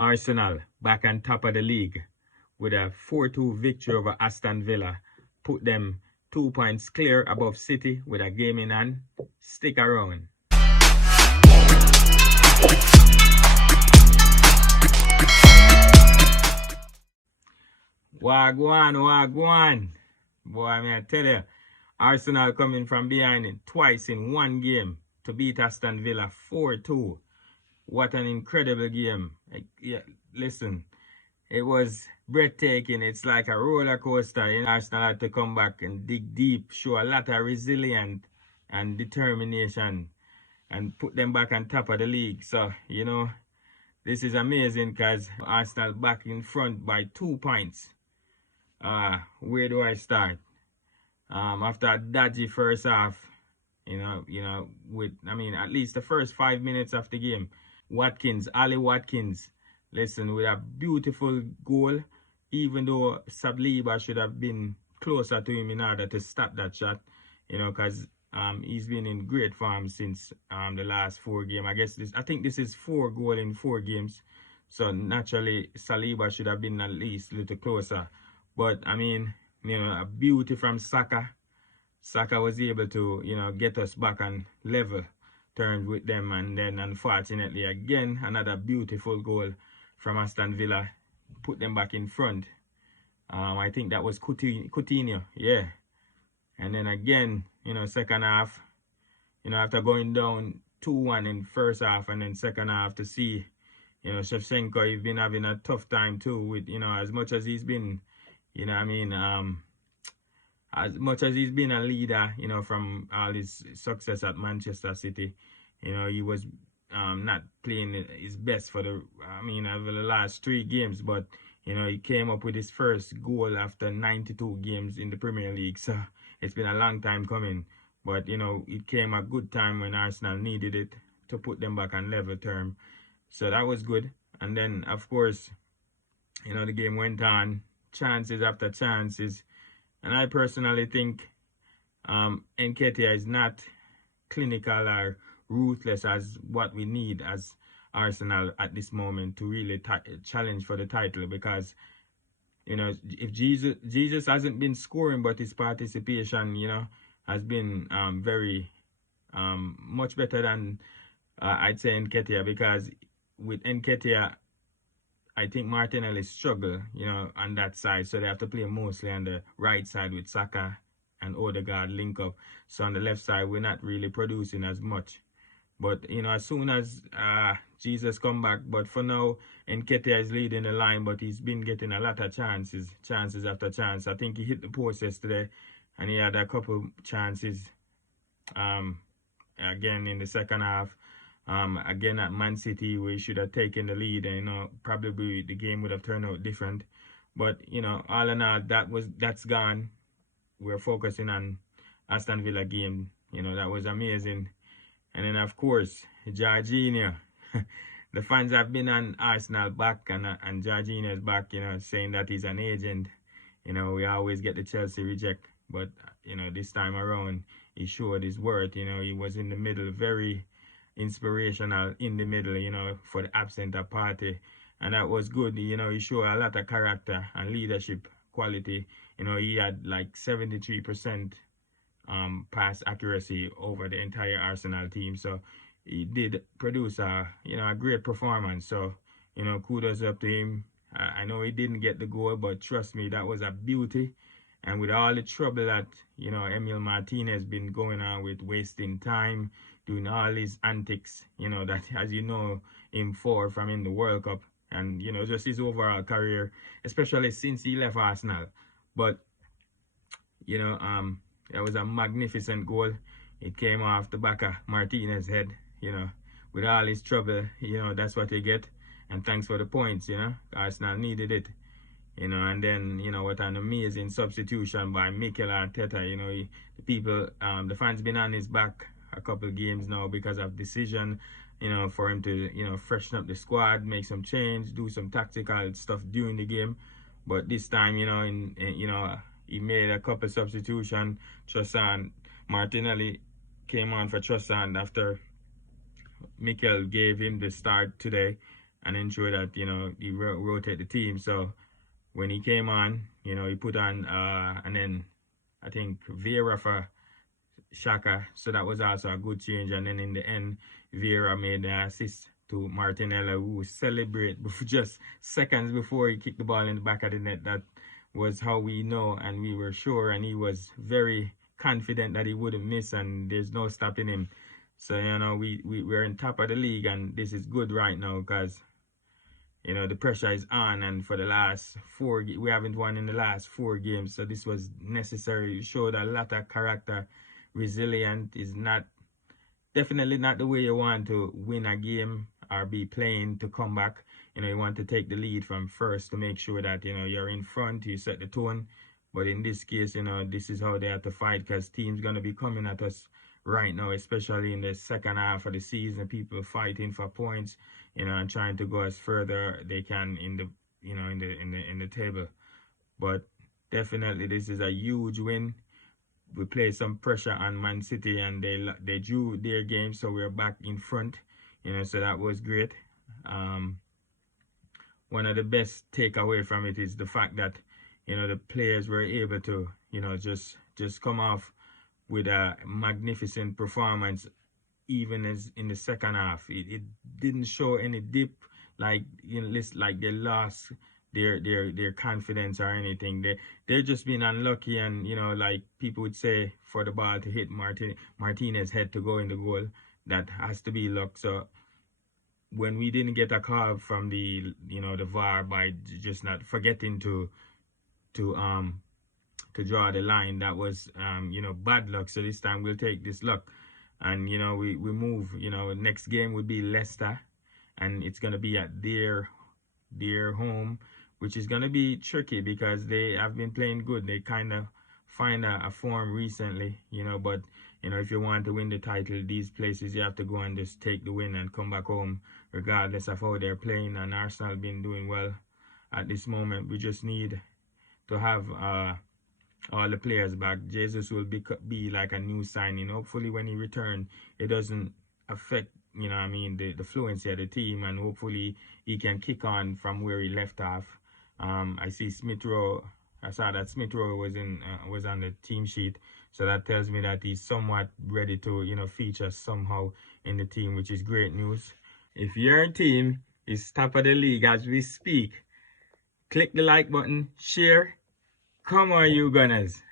Arsenal back on top of the league with a 4-2 victory over Aston Villa. Put them 2 points clear above City with a game in hand. Stick around. Wagwan, wagwan. Boy, may I tell you, Arsenal coming from behind it twice in one game to beat Aston Villa 4-2. What an incredible game. Yeah, listen, it was breathtaking. It's like a roller coaster. Arsenal had to come back and dig deep, show a lot of resilience and determination, and put them back on top of the league. So, this is amazing because Arsenal back in front by 2 points. Where do I start? After a dodgy first half, at least the first 5 minutes of the game, Ali Watkins, listen, with a beautiful goal, even though Saliba should have been closer to him in order to stop that shot, because he's been in great form since the last 4 games. I think this is 4 goals in 4 games. So naturally, Saliba should have been at least a little closer. But, a beauty from Saka. Saka was able to, get us back on level terms with them. And then, unfortunately, again, another beautiful goal from Aston Villa. Put them back in front. I think that was Coutinho. Yeah. And then again, second half, after going down 2-1 in first half and then second half to see, Shevchenko, he's been having a tough time too with, as much as he's been, as much as he's been a leader, from all his success at Manchester City, he was not playing his best for over the last 3 games, but, he came up with his first goal after 92 games in the Premier League. So it's been a long time coming, but, it came a good time when Arsenal needed it to put them back on level term. So that was good. And then, of course, the game went on, chances after chances. And I personally think Nketiah is not clinical or ruthless as what we need as Arsenal at this moment to really challenge for the title, because, if Jesus hasn't been scoring, but his participation, has been very much better than I'd say Nketiah, because with Nketiah, I think Martinelli struggle, on that side. So they have to play mostly on the right side with Saka and Odegaard link up. So on the left side, we're not really producing as much. But, as soon as Jesus come back, but for now, Nketiah is leading the line, but he's been getting a lot of chances after chance. I think he hit the post yesterday, and he had a couple chances again in the second half. Again at Man City, we should have taken the lead, and probably the game would have turned out different. But all in all, that's gone. We're focusing on Aston Villa game. That was amazing. And then of course, Jorginho. The fans have been on Arsenal back, and Jorginho is back. Saying that he's an agent. We always get the Chelsea reject, but this time around, he showed his worth. He was in the middle, very inspirational in the middle, for the absent party, and that was good. He showed a lot of character and leadership quality. He had like 73% pass accuracy over the entire Arsenal team, so he did produce a great performance. So kudos up to him. I know he didn't get the goal, but trust me, that was a beauty. And with all the trouble that Emil Martinez been going on with, wasting time, doing all his antics, that, as him for from in the World Cup, and just his overall career, especially since he left Arsenal. But that was a magnificent goal. It came off the back of Martinez's head. With all his trouble, that's what you get. And thanks for the points. Arsenal needed it. And then, what an amazing substitution by Mikel Arteta. The fans been on his back a couple of games now because of decision, for him to, freshen up the squad, make some change, do some tactical stuff during the game. But this time, he made a couple of substitutions. Trossard, Martinelli came on for Trossard after Mikel gave him the start today. and ensure that, you know, he rotate the team. So when he came on, you know, he put on and then I think Vieira for Shaka, so that was also a good change. And then in the end, Vieira made the assist to Martinelli, who celebrated just seconds before he kicked the ball in the back of the net. That was how we know, and we were sure, and he was very confident that he wouldn't miss, and there's no stopping him. So, you know, we're in top of the league, and this is good right now because, you know, the pressure is on, and for the last we haven't won in the last 4 games, so this was necessary. It showed a lot of character. Resilient is not definitely not the way you want to win a game or be playing to come back. You know, you want to take the lead from first to make sure that, you know, you're in front, you set the tone. But in this case, you know, this is how they have to fight, because teams going to be coming at us right now, especially in the second half of the season. People fighting for points, you know, and trying to go as further they can in the, you know, in the table. But definitely this is a huge win. We placed some pressure on Man City, and they drew their game, so we're back in front, you know, so that was great. One of the best takeaway from it is the fact that, you know, the players were able to, you know, just come off with a magnificent performance, even as in the second half. It didn't show any dip, like, you know, like they lost their confidence or anything. They're just being unlucky, and, you know, like people would say, for the ball to hit Martinez's head to go in the goal, that has to be luck. So when we didn't get a call from the, you know, the VAR by just not forgetting to draw the line, that was, you know, bad luck. So this time we'll take this luck, and, you know, we move. You know, next game would be Leicester, and it's gonna be at their home, which is gonna be tricky because they have been playing good. They kind of find a form recently, you know. But, you know, if you want to win the title, these places you have to go and just take the win and come back home, regardless of how they're playing. And Arsenal been doing well at this moment. We just need to have all the players back. Jesus will be like a new signing. Hopefully when he returns, it doesn't affect, you know what I mean, the fluency of the team, and hopefully he can kick on from where he left off. I see Smith Rowe. I saw that Smith Rowe was on the team sheet, so that tells me that he's somewhat ready to, you know, feature somehow in the team, which is great news. If your team is top of the league as we speak, click the like button, share. Come on, you Gunners.